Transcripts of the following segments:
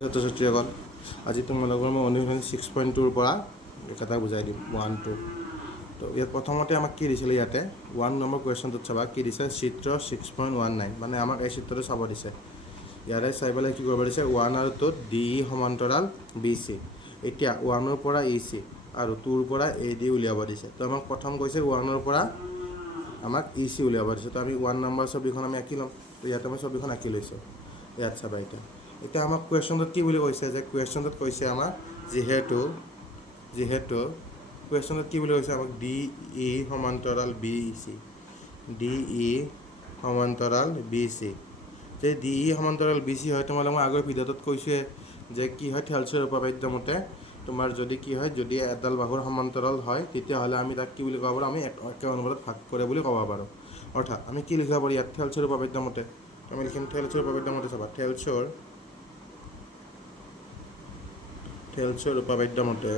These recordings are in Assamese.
ছাত্ৰ ছাত্ৰীসকল আজি তোমালোকৰ মই অনুশীলন 6.2 পৰা এটা বুজাই দিম 1 2 তো ইয়াত প্ৰথমতে আমাক কি দিছিলে ইয়াতে 1 নম্বৰ কুৱেশ্যনটোত চাবা কি দিছে চিত্ৰ 6.19 মানে আমাক এই চিত্ৰটো চাব দিছে ইয়াৰে চাই পেলাই কি কৰিব দিছে 1 আৰু 2 ডি সমান্তৰাল বি চি এতিয়া 1 ৰ পৰা ই চি আৰু 2 ৰ পৰা এ ডি উলিয়াব দিছে তো আমাক প্ৰথম কৈছে 1 ৰ পৰা আমাক ই চি উলিয়াব দিছে তো আমি 1 নম্বৰ ছবিখন আমি আঁকি ল'ম তো ইয়াতে মই ছবিখন আঁকি লৈছোঁ ইয়াত চাবা এতিয়া আমাক কুৱেশ্যনটোত কি বুলি কৈছে যে কুৱেশ্যনটোত কৈছে আমাক যিহেতু কুৱেশ্যনটোত কি বুলি কৈছে আমাক ডি ই সমান্তৰাল বি চি ডি ই সমান্তৰাল বি চি যে ডি ই সমান্তৰাল বি চি হয় তোমালোক মই আগৰ ভিডিঅ'টোত কৈছোঁৱে যে কি হয় থেলছৰ উপপাদ্য মতে তোমাৰ যদি কি হয় যদি এডাল বাহুৰ সমান্তৰাল হয় তেতিয়াহ'লে আমি তাক কি বুলি ক'ব পাৰোঁ আমি একে অনুপাতত ভাগ কৰে বুলি ক'ব পাৰোঁ অৰ্থাৎ আমি কি লিখিব পাৰোঁ ইয়াত থেলছৰ উপপাদ্য মতে আমি লিখিম থেলছৰ উপপাদ্য মতে চাবা থেলছৰ উপপাদ্য মতে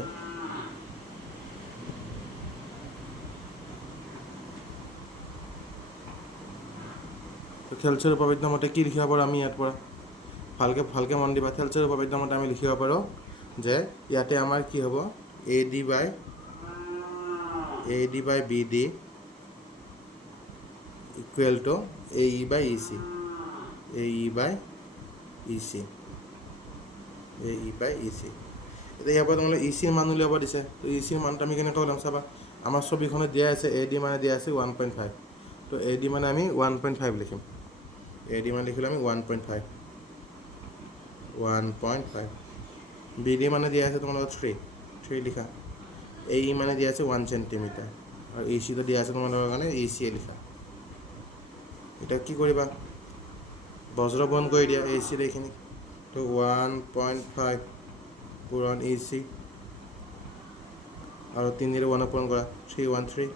থেলছৰ উপপাদ্য মতে কি লিখিব পাৰোঁ আমি ইয়াৰ পৰা ভালকৈ মন দিবা থেলছৰ উপপাদ্য মতে আমি লিখিব পাৰোঁ যে ইয়াতে আমাৰ কি হ'ব A D by B D equal to A E by E C এতিয়া ইয়াৰ পৰা তোমালোকে ই চিৰ মান উলিয়াব দিছে তো ই চিৰ মানটো আমি কেনেকৈ ওলাম চাবা আমাৰ ছবিখনত দিয়া আছে এ ডি মানে দিয়া আছে 1.5 তো এ ডি মানে আমি 1.5 লিখিম এ ডি মানে লিখিলে আমি 1.5 বি ডি মানে দিয়া আছে তোমালোকৰ 3 লিখা এ ই মানে দিয়া আছে 1 চেণ্টিমিটাৰ আৰু ই চিটো দিয়া আছে তোমালোকৰ কাৰণে ই চি এ লিখা এতিয়া কি কৰিবা বজ্ৰ বন্ধ কৰি দিয়া এ চিৰ এইখিনি তো 1.5 পূৰণ ই চি আৰু 3 1 পূৰণ কৰা 313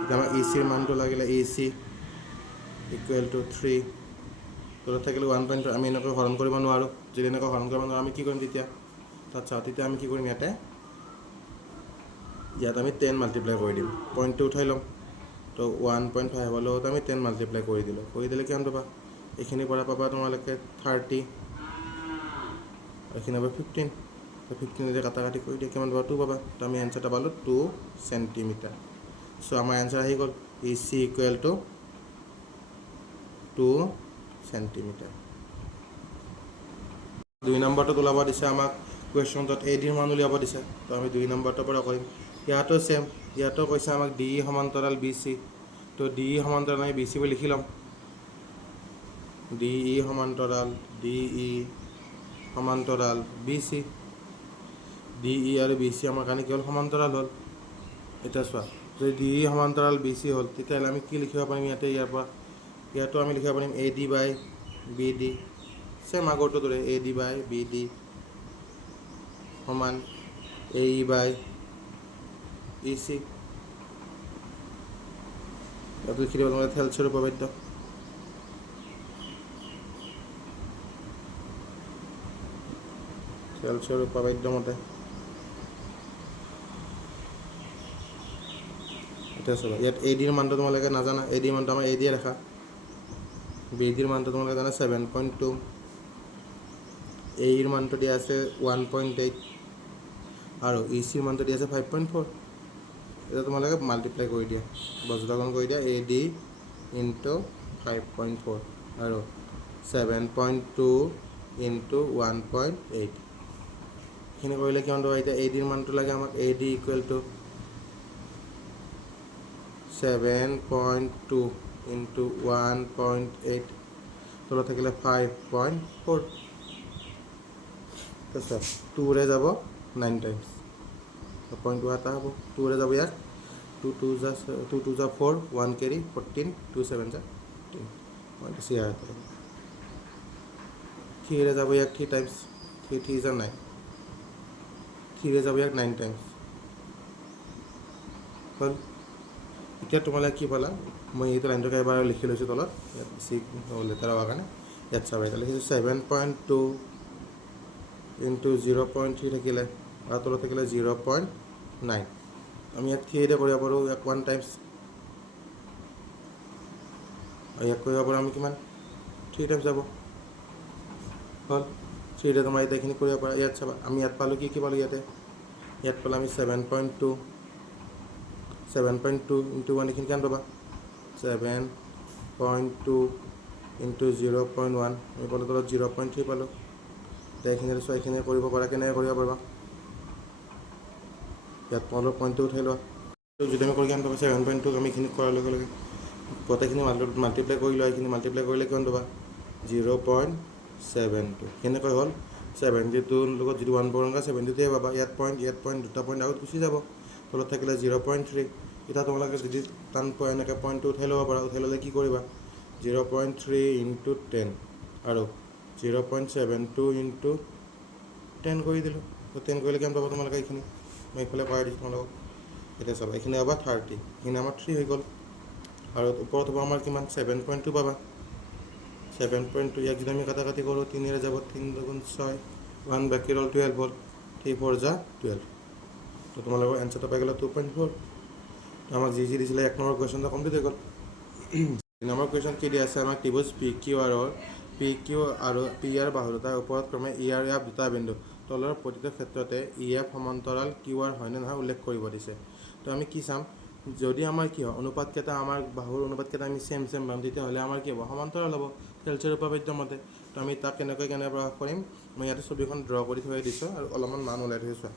এতিয়া আমাৰ ই চিৰ মানটো লাগিলে ই চি ইকুৱেল টু 3 তলত থাকিলে 1.5 আমি এনেকৈ হৰণ কৰিব নোৱাৰোঁ যদি এনেকৈ হৰণ কৰিব নোৱাৰোঁ আমি কি কৰিম তেতিয়া তাত চাওঁ তেতিয়া আমি কি কৰিম ইয়াত আমি 10 মাল্টিপ্লাই কৰি দিম পইণ্টটো উঠাই ল'ম তো 1.5 হ'বৰ লগত আমি 10 মাল্টিপ্লাই কৰি দিলে কিমান পাবা এইখিনিৰ পৰা পাবা তোমালোকে 30 এইখিনি পাবা 15 তো 15 কাটি কৰি দিয়ে কিমান পাবা 2 পাবা তো আমি এনচাৰটা পালোঁ 2 চেণ্টিমিটাৰ চ' আমাৰ এনচাৰ আহি গ'ল ই চি ইকুৱেল টু 2 চেণ্টিমিটাৰ 2 নম্বৰটোত ওলাব দিছে আমাক কুৱেশ্যনটোত এ ডিৰ মান উলিয়াব দিছে তো আমি 2 নম্বৰটোৰ পৰা কৰিম ইয়াতো ছেম ইয়াতো কৈছে আমাক ডি ই সমান্তৰাল বি চি তো ডি ই সমান্তৰাল আমি বি চি বুলি লিখি ল'ম ডি ই সমান্তৰাল বি চি ডি ই আৰু বি চি আমাৰ কাৰণে কেৱল সমান্তৰাল হ'ল এতিয়া চোৱা যদি ডি ই সমান্তৰাল বি চি হ'ল তেতিয়াহ'লে আমি কি লিখিব পাৰিম ইয়াতো আমি লিখিব পাৰিম A D by B D same আগৰটো দৰে A D by B D সমান A E by E C ইয়াত লিখি দিব তোমালোকে থেলছৰ উপপাদ্য মতে এতিয়া চাবা ইয়াত এ ডিৰ মানটো তোমালোকে নাজানা এ ডিৰ মানটো আমাৰ এ দিয়ে ৰাখা বি ডিৰ মানটো তোমালোকে জানা 7.2 এ ইৰ মানটো দিয়া আছে 1.8 আৰু ই চিৰ মানটো দিয়া আছে 5.4 এতিয়া তোমালোকে মাল্টিপ্লাই কৰি দিয়া বজ্ৰগণ কৰি দিয়া এ ডি ইনটু 5.4 আৰু 7.2 ইনটু 1.8 এইখিনি কৰিলে কিমান পাবা এতিয়া এ ডিৰ মানটো লাগে আমাক A D equal two 7.2 into 1.8 তলত থাকিলে 5.4 তাৰপিছত 2ৰে যাব 9 টাইমছ পইণ্টটো এটা হ'ব 2ৰে যাব ইয়াত 2 2 যা 4 1 কেৰি 14 2 7 যা 10 পইণ্টটো চিয়া 3ৰে যাব ইয়াত 3 টাইমছ 3 যা 9 3ৰে যাব ইয়াত 9 টাইমছ হ'ল এতিয়া তোমালোকে কি পালা মই এইটো লাইনটোকে এবাৰ লিখি লৈছোঁ তলত ইয়াত বেছি লেটাৰ হোৱাৰ কাৰণে ইয়াত চাবা এতিয়া লিখিছোঁ 7.2 ইনটু 0.3 থাকিলে আৰু তলত থাকিলে 0.9 আমি ইয়াত 3ৰে কৰিব পাৰোঁ ইয়াক 1 টাইমছ আৰু ইয়াক কৰিব পাৰোঁ আমি কিমান 3 টাইমছ যাব হ'ল থ্ৰীৰে তোমাৰ এতিয়া এইখিনি কৰিব পাৰা ইয়াত চাবা আমি ইয়াত পালোঁ কি পালোঁ ইয়াত পালোঁ আমি 7.2 ইনটু 1 এইখিনি কিমান পাবা 7.2 ইনটু 0.1 আমি পালোঁ তলত 0.3 পালোঁ এতিয়া এইখিনি চোৱা এইখিনি কৰিব পাৰা কেনেকৈ কৰিব পাৰিবা ইয়াত তলৰ পইণ্টটো উঠাই লোৱা যদি আমি কৰি কিমান পাবা 7.2 আমি এইখিনি কৰাৰ লগে লগে গোটেইখিনি মাল্টিপ্লাই কৰি লোৱা এইখিনি মাল্টিপ্লাই কৰিলে কিমান পাবা 0.72 কেনেকৈ হ'ল 72 লগত যদি 1 বৰংগা 72তে পাবা ইয়াত পইণ্ট দুটা পইণ্ট আগত গুচি যাব তলত থাকিলে 0.3 এতিয়া তোমালোকে যদি টান পোৱা এনেকৈ পইণ্টটো উঠাই ল'ব পাৰা উঠাই ল'লে কি কৰিবা 0.3 ইনটু 10 আৰু 0.72 ইনটু 10 কৰি দিলোঁ তো 10 কৰিলে কিমান পাবা তোমালোকে এইখিনি মই এইফালে কৰাই দিছোঁ তোমালোকক এতিয়া চাবা এইখিনি পাবা 30 এইখিনি আমাৰ 3 হৈ গ'ল আৰু ওপৰত হ'ব আমাৰ কিমান 7.2 পাবা 7.2 ইয়াক যদি আমি কাটাকাটি কৰোঁ 3ৰে যাব 3 দুগুণ 6 1 বাকী ৰ'ল 12 হ'ল 3 4 যা 12 তো তোমালোকৰ এনচাৰটো পাই গ'লে 2.4 তো আমাক যি দিছিলে 1 নম্বৰ কুৱেশ্যনটো কমপ্লিট হৈ গ'ল 2 নম্বৰ কুৱেশ্যন কি দিয়া আছে আমাক ত্ৰিভুজ PQ আৰু PR বাহুৰতাৰ ওপৰত ক্ৰমে EF দুটা বিন্দু তলৰ প্ৰতিটো ক্ষেত্ৰতে EF সমান্তৰাল QR হয়নে নহয় উল্লেখ কৰিব দিছে তো আমি কি চাম যদি আমাৰ কি হয় অনুপাতকেইটা আমাৰ বাহুৰ অনুপাতকেইটা আমি চেম পাম তেতিয়াহ'লে আমাৰ কি হ'ব সমান্তৰাল হ'ব খেলচৰ উপপাদ্য মতে তো আমি তাক কেনেকৈ প্ৰকাশ কৰিম মই ইয়াতে ছবিখন ড্ৰ কৰি থৈ দিছোঁ আৰু অলপমান মান ওলাই থৈছোঁ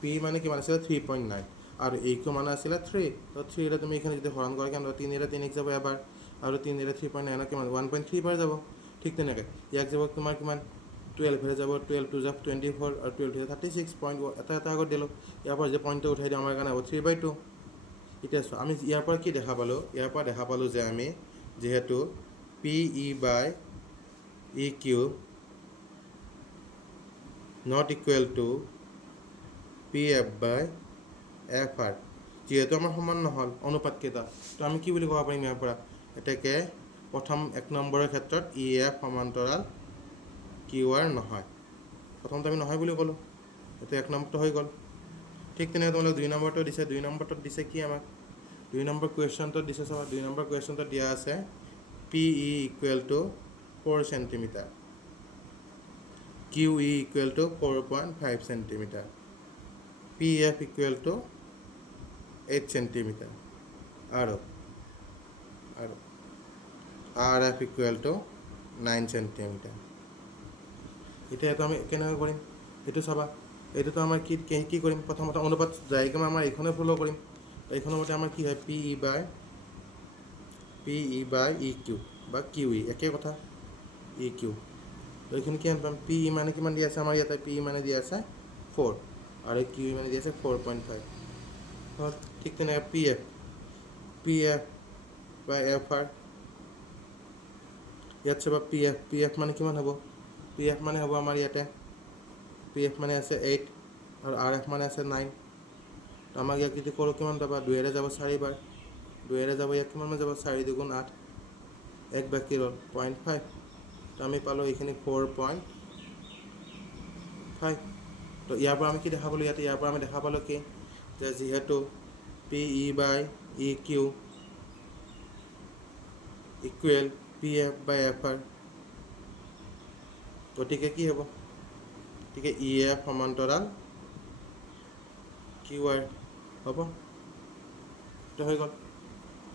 PE মানে কিমান আছিলে 3.9 আৰু EQ মানে আছিলে 3 তো 3ৰে তুমি এইখিনি যদি হৰণ কৰা কিমান 3ৰে 3 যাব এবাৰ আৰু 3ৰে 3.9 কিমান 1.3 বাৰ যাব ঠিক তেনেকৈ ইয়াক যাব তোমাৰ কিমান 12ৰে যাব 12 2 যাব 24 আৰু 12 36 এটা আগত দিলোঁ ইয়াৰ পৰা যে পইণ্টটো উঠাই দিওঁ আমাৰ কাৰণে হ'ব 3/2 এতিয়া চোৱা আমি ইয়াৰ পৰা কি দেখা পালোঁ যে আমি যিহেতু PE by EQ not equal to PF by FR যিহেতু আমাৰ সমান নহ'ল অনুপাতকেইটা তো আমি কি বুলি ক'ব পাৰিম ইয়াৰ পৰা এতেকে প্ৰথম 1 নম্বৰৰ ক্ষেত্ৰত EF সমান্তৰাল QR নহয় প্ৰথমতে আমি নহয় বুলি ক'লোঁ এতিয়া 1 নম্বৰটো হৈ গ'ল ঠিক তেনেকৈ তোমালোক 2 নম্বৰটো দিছে 2 নম্বৰটোত দিছে কি আমাক 2 নম্বৰ কুৱেশ্যনটোত দিছে চাবা 2 নম্বৰ কুৱেশ্যনটোত দিয়া আছে PE equal to 4 cm QE equal to 4.5 cm PF equal to 8 cm আৰু RF equal to 9 cm এতিয়া এইটো আমি কেনেকৈ কৰিম এইটো চাবা এইটোতো আমাৰ কি কৰিম প্ৰথমতে অনুপাত ডায়েগ্ৰাম আমাৰ এইখনে ফ'ল' কৰিম এইখনৰ মতে আমাৰ কি হয় PE by EQ বা QE একে কথা EQ তো এইখিনি কিমান পাম PE মানে কিমান দিয়া আছে আমাৰ ইয়াতে PE মানে দিয়া আছে 4 আৰু QE মানে দিয়া আছে 4.5 ঠিক তেনেকৈ PF বা FR ইয়াত চাবা PF মানে কিমান হ'ব PF মানে হ'ব আমাৰ ইয়াতে PF মানে আছে 8 আৰু RF মানে আছে 9 তো আমাক ইয়াক যদি কৰোঁ কিমান পাবা 2ৰে যাব 4 বাৰ 2ৰে যাব ইয়াক কিমান যাব 4 দুগুণ 8 1 বাকী ৰ'ল 0.5 তো আমি পালোঁ এইখিনি 4.5 তো ইয়াৰ পৰা আমি কি দেখা পালোঁ ইয়াৰ পৰা আমি দেখা পালোঁ কি যে যিহেতু PE by EQ equal PF by FR গতিকে কি হ'ব গতিকে EF সমান্তৰাল QR হ'ব এইটো হৈ গ'ল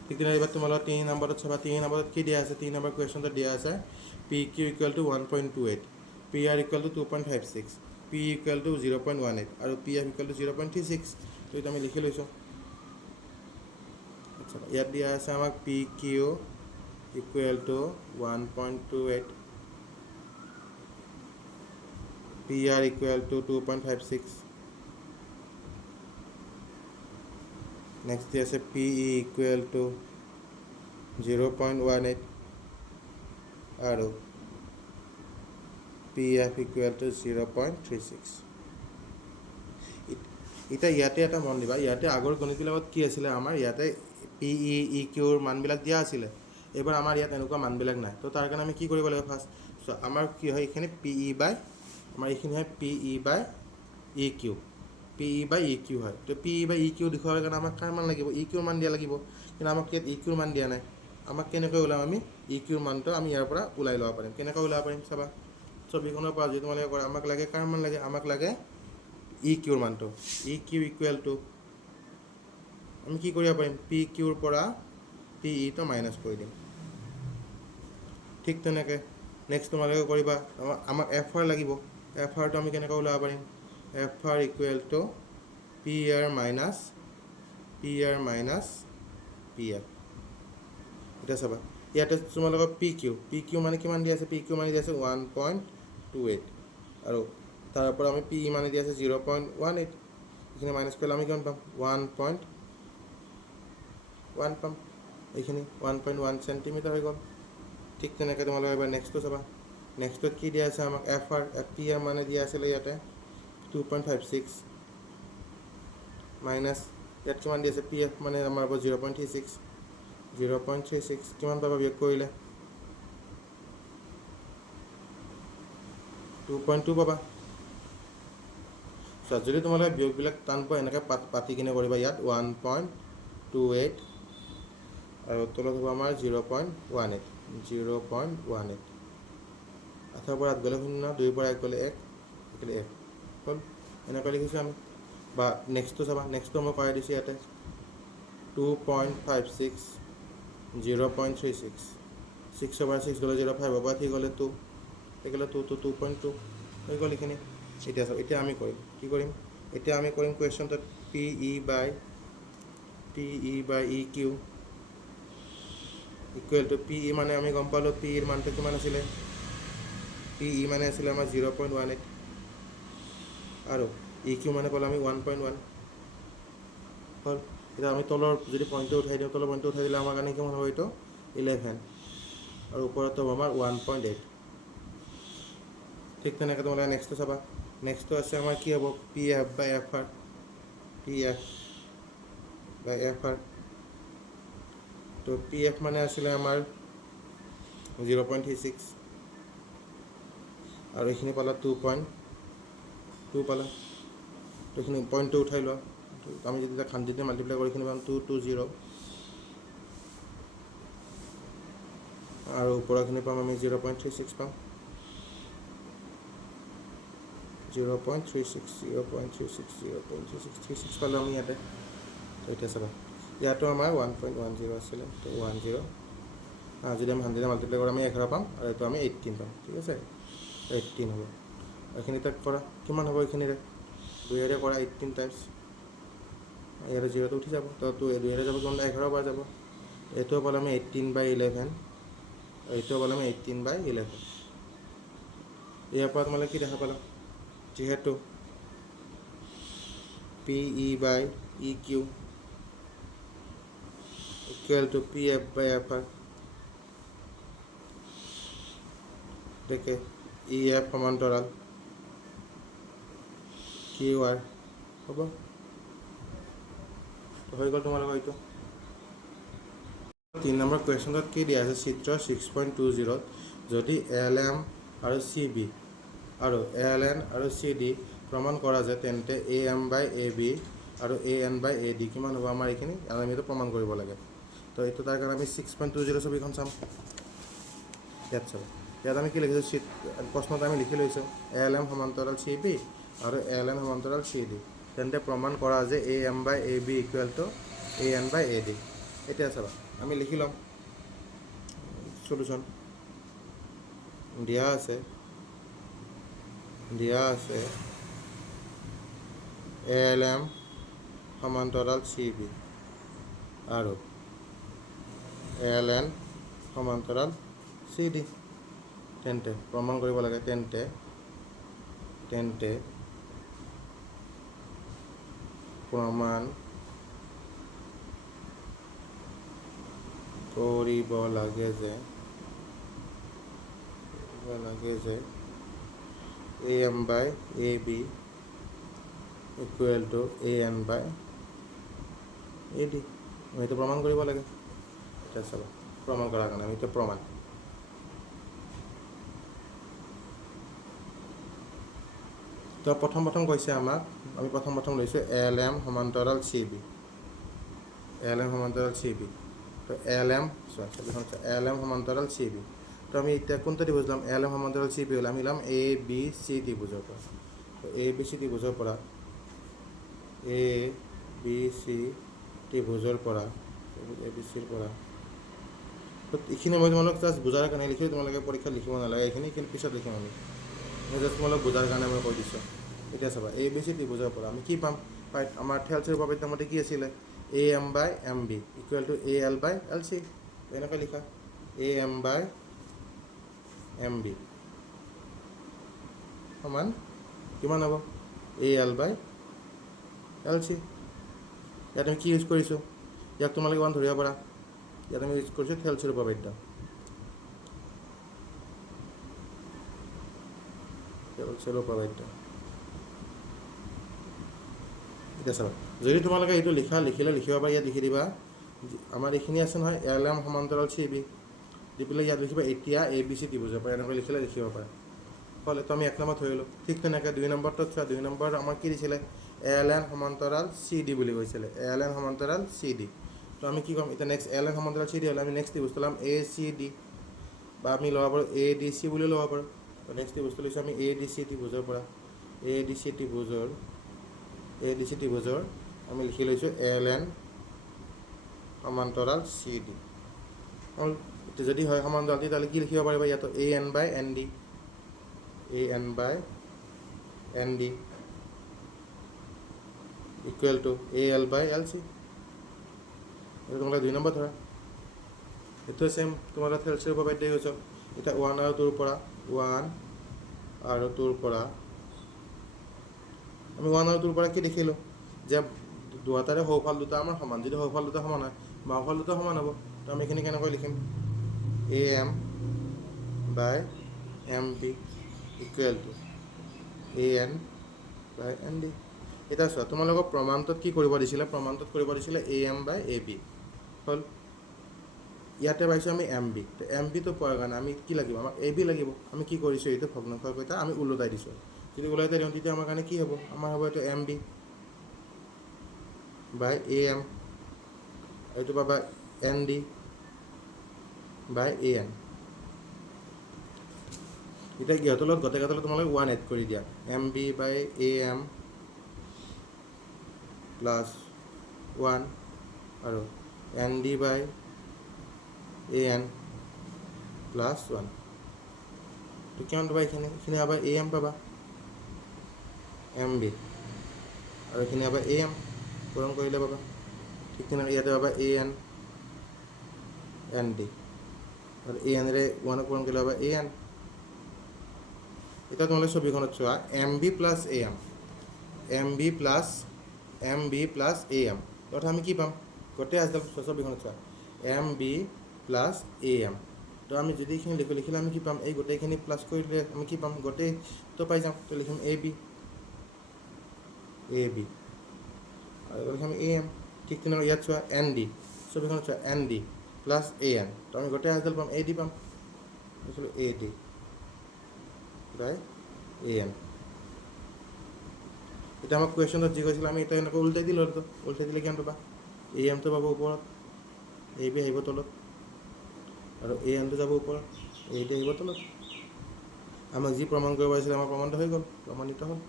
ঠিক তেনেকৈ এবাৰ তোমালোকৰ 3 নম্বৰত চাবা 3 নম্বৰত কি দিয়া আছে 3 নম্বৰ কুৱেশ্যনটো দিয়া আছে PQ equal to 1.28 PR equal to 2.56 PE equal to 0.18 আৰু PF equal to 0.36 তো এইটো আমি লিখি লৈছোঁ আচ্ছা ইয়াত দিয়া আছে আমাক PQ equal to 1.28 PR equal to 2.56 next is a PE equal to 0.18 আৰু PF equal to 0.36 এতিয়া ইয়াতে এটা মন দিবা ইয়াতে আগৰ গণিতবিলাকত কি আছিলে আমাৰ ইয়াতে PE EQৰ মানবিলাক দিয়া আছিলে এবাৰ আমাৰ ইয়াত এনেকুৱা মানবিলাক নাই তো তাৰ কাৰণে আমি কি কৰিব লাগিব ফাৰ্ষ্ট চ' আমাৰ কি হয় এইখিনি PE বাই আমাৰ এইখিনি হয় PE বাই EQ হয় তো PE বাই EQ দেখুৱাৰ কাৰণে আমাক কাৰ মান লাগিব EQৰ মান দিয়া লাগিব কিন্তু আমাক ইয়াত EQৰ মান দিয়া নাই আমাক কেনেকৈ ওলাম আমি EQৰ মানটো আমি ইয়াৰ পৰা ওলাই ল'ব পাৰিম কেনেকৈ ওলাব পাৰিম চাবা ছবিখনৰ পৰা যদি তোমালোকে কৰা আমাক লাগে কাৰ মান লাগে আমাক লাগে ই কিউৰ মানটো ই কিউ ইকুৱেল টু আমি কি কৰিব পাৰিম পি কিউৰ পৰা পি ইটো মাইনাছ কৰি দিম ঠিক তেনেকৈ নেক্সট তোমালোকে কৰিবা আমাক এফ আৰ লাগিব এফ আৰটো আমি কেনেকৈ ওলাব পাৰিম F R equal to P R minus P F এতিয়া চাবা ইয়াতে তোমালোকৰ পি কিউ মানে কিমান দি আছে পি কিউ মানে দি আছে 1.28 আৰু তাৰ পৰা আমি পি ই মানে দি আছে 0.18 এইখিনি মাইনাছ কৰিলে আমি কিমান পাম 1.1 পাম এইখিনি 1.1 চেণ্টিমিটাৰ হৈ গ'ল ঠিক তেনেকৈ তোমালোকে এবাৰ নেক্সটটো চাবা নেক্সটত কি দিয়া আছে আমাক এফ পি আৰ মানে দিয়া আছিলে ইয়াতে 2.56 মাইনাছ ইয়াত কিমান দি আছে পি এফ মানে আমাৰ হ'ব 0.36 কিমান পাবা বিয়োগ কৰিলে 2.2 পাবা যদি তোমালোকে বিয়োগবিলাক টান পোৱা এনেকৈ পাতি কিনে কৰিবা ইয়াত 1.28 আৰু তলত হ'ব আমাৰ 0.18 আঠাৰ পৰা 8 গ'লে 0 2 পৰা 1 গ'লে 1 হ'ল এনেকৈ লিখিছোঁ আমি বা নেক্সটটো চাবা নেক্সটটো মই কৰাই দিছোঁ ইয়াতে 2.56 0.36 6 over 6 গ'লে 0 5 over 3 গ'লে 2 হৈ গ'লে 2.2 হৈ গ'ল এইখিনি এতিয়া আমি কৰিম কি কৰিম এতিয়া আমি কৰিম কুৱেশ্যনটোত P E by E Q equal to P E মানে আমি গম পালোঁ পি ইৰ মানটো কিমান আছিলে পি ই মানে আছিলে আমাৰ 0.18 আৰু ই কিউ মানে পালোঁ আমি 1.1 হ'ল এতিয়া আমি তলৰ যদি পইণ্টটো উঠাই দিওঁ তলৰ পইণ্টটো উঠাই দিলে আমাৰ কাৰণে কিমান হ'ব এইটো 11 আৰু ওপৰতো হ'ব আমাৰ 1.8 ঠিক তেনেকৈ তোমালোকে নেক্সটটো চাবা নেক্সটটো আছে আমাৰ কি হ'ব P F by F R তো পি এফ মানে আছিলে আমাৰ 0.36 আৰু এইখিনি পালা 2.2 পালা তো এইখিনি পইণ্টটো উঠাই লোৱা আমি যদি খান্দিতে মাল্টিপ্লাই কৰি এইখিনি পাম 220 আৰু ওপৰখিনি পাম আমি 0.36 পাম 0.36 পালোঁ আমি ইয়াতে তো এতিয়া চাবা ইয়াতো আমাৰ 1.10 আছিলে তো 10 যদি আমি 100 মাল্টিপ্লাই কৰোঁ আমি 11 পাম আৰু এইটো আমি 18 পাম ঠিক আছে 18 হ'ব এইখিনি তাক কৰা কিমান হ'ব এইখিনিৰে 2ৰে কৰা 18 টাইমছ ইয়াৰে 0টো উঠি যাব তো 2ৰে যাব কিমান 11 পৰা যাব এইটোও পালে আমি 18/11 এইটোও পালে আমি 18/11 ইয়াৰ পৰা তোমালোকে কি দেখা পালা যিহেতু P E by E Q equal to P F by F R দেখে ই এফ সমান্তৰাল কিউ আৰ হ'ব হৈ গ'ল তোমালোকৰ এইটো 3 নম্বৰ কুৱেশ্যনত কি দিয়া আছে চিত্ৰ 6.20 যদি এল এম আৰু চি বি আৰু এল এন আৰু চি ডি প্ৰমাণ কৰা যায় তেন্তে এ এম বাই এ বি আৰু এ এন বাই এ ডি কিমান হ'ব আমাৰ এইখিনি আৰু আমি এইটো প্ৰমাণ কৰিব লাগে তো এইটো তাৰ কাৰণে আমি 6.20 ছবিখন চাম ইয়াত চাব ইয়াত আমি কি লিখিছোঁ প্ৰশ্নত আমি লিখি লৈছোঁ এল এম সমান্তৰাল চি বি আৰু এল এন সমান্তৰাল চি ডি তেন্তে প্ৰমাণ কৰা যে A M by A B equal to A N by A D এতিয়া চাবা আমি লিখি ল'ম সলিউশ্যন দিয়া আছে এল এম সমান্তৰাল চি বি আৰু এল এন সমান্তৰাল চি ডি তেন্তে প্ৰমাণ কৰিব লাগে তেন্তে প্ৰমাণ কৰিব লাগে যে A M by A B equal to A N by A D আমি এইটো প্ৰমাণ কৰিব লাগে এতিয়া চাব প্ৰমাণ কৰাৰ কাৰণে আমি এইটো প্ৰমাণ তো প্ৰথম কৈছে আমাক আমি প্ৰথম লৈছোঁ এল এম সমান্তৰাল চি বি তো এল এম সমান্তৰাল চি বি তো আমি এতিয়া কোনটা ত্ৰিভুজ ল'ম এল এম সমান্তৰাল চি পি হ'ল আমি ল'ম এ বি চি ত্ৰিভুজৰ পৰা তো এ বি চি ত্ৰিভুজৰ পৰা এ বি চি ত্ৰিভুজৰ পৰা এ বি চিৰ পৰা এইখিনি মই তোমালোক জাষ্ট বুজাৰ কাৰণে লিখিলোঁ তোমালোকে পৰীক্ষাত লিখিব নালাগে এইখিনি কিন্তু পিছত লিখিম আমি জাষ্ট তোমালোক বুজাৰ কাৰণে মই কৈ দিছোঁ এতিয়া চাবা এ বি চি ত্ৰিভুজৰ পৰা আমি কি পাম আমাৰ থেলচিৰ উপপাদ্য মতে কি আছিলে A M by M B equal to A L by L C এনেকৈ লিখা A M by M B সমান কিমান হ'ব A L by L C ইয়াত আমি কি ইউজ কৰিছোঁ ইয়াক তোমালোকে ওৱান ধৰিব পাৰা ইয়াত আমি ইউজ কৰিছোঁ থেলচিৰ উপপাদ্য থেলচিৰ উপপাদ্য এতিয়া চাবা যদি তোমালোকে এইটো লিখিলে লিখিব পাৰা ইয়াত লিখি দিবা আমাৰ এইখিনি আছে নহয় এল এম সমান্তৰাল চি বি দি পেলাই ইয়াত লিখিবা এতিয়া এ বি চি ত্ৰিভুজৰ পৰা এনেকৈ লিখিলে লিখিব পাৰা ফলে তো আমি এক নম্বৰ ধৰিলোঁ ঠিক তেনেকৈ 2 নম্বৰটোত চোৱা 2 নম্বৰ আমাৰ কি দিছিলে এল এন সমান্তৰাল চি ডি বুলি কৈছিলে এল এন সমান্তৰাল চি ডি তো আমি কি ক'ম এতিয়া নেক্সট এল এন সমান্তৰাল চি ডি হ'লে আমি নেক্সট ত্ৰিভুজটো ল'ম এ চি ডি বা আমি ল'ব পাৰোঁ এ ডি চি বুলিও ল'ব পাৰোঁ তো নেক্সট ত্ৰিভুজটো লৈছোঁ আমি এ ডি চি ত্ৰিভুজৰ পৰা এ ডি চি ত্ৰিভুজৰ আমি লিখি লৈছোঁ এল এন সমান্তৰাল চি ডি যদি হয় সমান্তৰাল তেতিয়াহ'লে কি লিখিব পাৰিবা ইয়াত A N by N D A N by N D equal to A L by L C এইটো তোমালোকে 2 নম্বৰ ধৰা এইটো চেম তোমালোকে থেলচিৰ উপপাদ্য কৈছ এতিয়া 1 আৰু 2ৰ পৰা 1 আৰু 2ৰ পৰা আমি 1 আৰু 2ৰ পৰা কি দেখিলোঁ যে দুটাৰে সৌফাল দুটা আমাৰ সমান যদি সৌফাল দুটা সমান হয় বাওঁফাল দুটা সমান হ'ব তো আমি এইখিনি কেনেকৈ লিখিম A M by M B equal to A N by N D এতিয়া চোৱা তোমালোকক প্ৰমাণটোত কি কৰিব দিছিলে প্ৰমাণটোত কৰিব দিছিলে এ এম বাই এ বি হ'ল ইয়াতে পাইছোঁ আমি এম বি তো এম বিটো পোৱাৰ কাৰণে আমি কি লাগিব আমাক এ বি লাগিব আমি কি কৰিছোঁ এইটো ভগ্নাংশকেইটা আমি ওলোটাই দিছোঁ যদি ওলোটাই দিওঁ তেতিয়া আমাৰ কাৰণে কি হ'ব আমাৰ হ'ব এইটো M B by A M এইটো পাবা N D by A N এতিয়া ইহঁতৰ লগত গোটেইকেইটালৈ তোমালোকে 1 এড কৰি দিয়া M B by A M plus 1 আৰু N D by A N plus 1 তো কিমান পাবা এইখিনি পাবা এ এম পাবা এম বি আৰু এইখিনি পাবা এ এম পূৰণ কৰিলে পাবা ঠিক তেনেকৈ ইয়াতে পাবা এ এন এন ডি আৰু এ এনেৰে 1 পূৰণ কৰিলে পাবা এ এন এতিয়া তোমালোকে ছবিখনত চোৱা M B plus A M A M অৰ্থাৎ আমি কি পাম গোটেই আজডাল ছবিখনত চোৱা M B plus A M তো আমি যদি এইখিনি লিখিলে আমি কি পাম এই গোটেইখিনি প্লাছ কৰিলে আমি কি পাম গোটেইটো পাই যাম তো লিখিম এ বি আৰু লিখিম এ এম ঠিক তেনেকৈ ইয়াত চোৱা এন ডি ছবিখনত চোৱা N D plus A N তো আমি গোটেই আজডাল পাম এ ডি পাম লিখিলোঁ এ ডি বাই এ এন এতিয়া আমাক কুৱেশ্যনত যি কৈছিলে আমি এতিয়া এনেকৈ উল্টাই দিলোঁ উল্টাই দিলে কিমান পাবা এ এমটো পাব ওপৰত এ বি আহিব তলত আৰু এ এনটো যাব ওপৰত এ ডি আহিব তলত আমাক যি প্ৰমাণ কৰিব পাৰিছিলে আমাৰ প্ৰমাণটো হৈ গ'ল প্ৰমাণিত হ'ল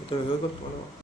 এইটো হৈ গ'ল